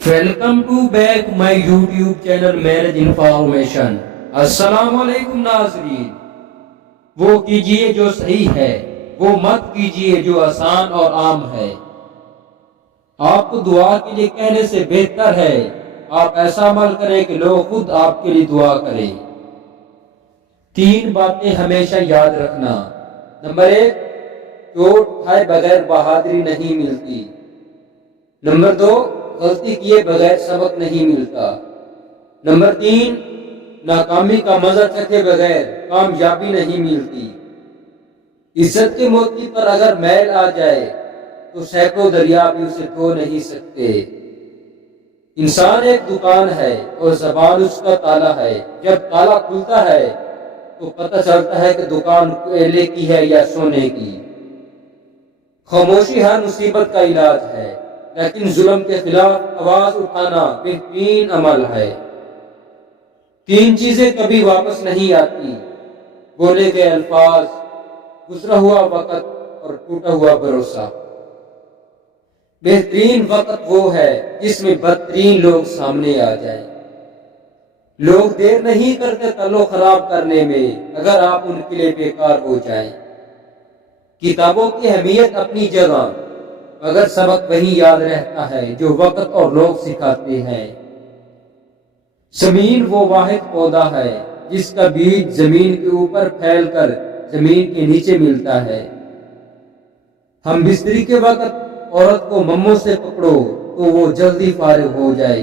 Welcome to back my YouTube channel marriage information. السلام علیکم ناظرین۔ وہ کیجئے جو صحیح ہے، وہ مت کیجئے جو آسان اور عام ہے۔ آپ کو دعا کے لیے کہنے سے بہتر ہے آپ ایسا عمل کریں کہ لوگ خود آپ کے لیے دعا کریں۔ 3 باتیں ہمیشہ یاد رکھنا۔ نمبر 1، چوٹ کھائے بغیر بہادری نہیں ملتی۔ نمبر 2، غلطی کیے بغیر سبق نہیں ملتا۔ نمبر 3، ناکامی کا مزہ چکھے بغیر کامیابی نہیں ملتی۔ عزت کے موتی پر اگر میل آ جائے تو سینکڑوں دریا بھی اسے دھو نہیں سکتے۔ انسان ایک دکان ہے اور زبان اس کا تالا ہے۔ جب تالا کھلتا ہے تو پتہ چلتا ہے کہ دکان کوئلے کی ہے یا سونے کی۔ خاموشی ہر مصیبت کا علاج ہے، لیکن ظلم کے خلاف آواز اٹھانا بہترین عمل ہے۔ 3 چیزیں کبھی واپس نہیں آتی: بولے گئے الفاظ، گزرا ہوا وقت اور ٹوٹا ہوا بھروسہ۔ بہترین وقت وہ ہے جس میں بدترین لوگ سامنے آ جائیں۔ لوگ دیر نہیں کرتے تعلق خراب کرنے میں اگر آپ ان کے لیے بیکار ہو جائیں۔ کتابوں کی اہمیت اپنی جگہ، مگر سبق وہی یاد رہتا ہے جو وقت اور لوگ سکھاتے ہیں۔ زمین وہ واحد پودا ہے جس کا بیج زمین کے اوپر پھیل کر زمین کے نیچے ملتا ہے۔ ہمبستری کے وقت عورت کو مموں سے پکڑو تو وہ جلدی فارغ ہو جائے۔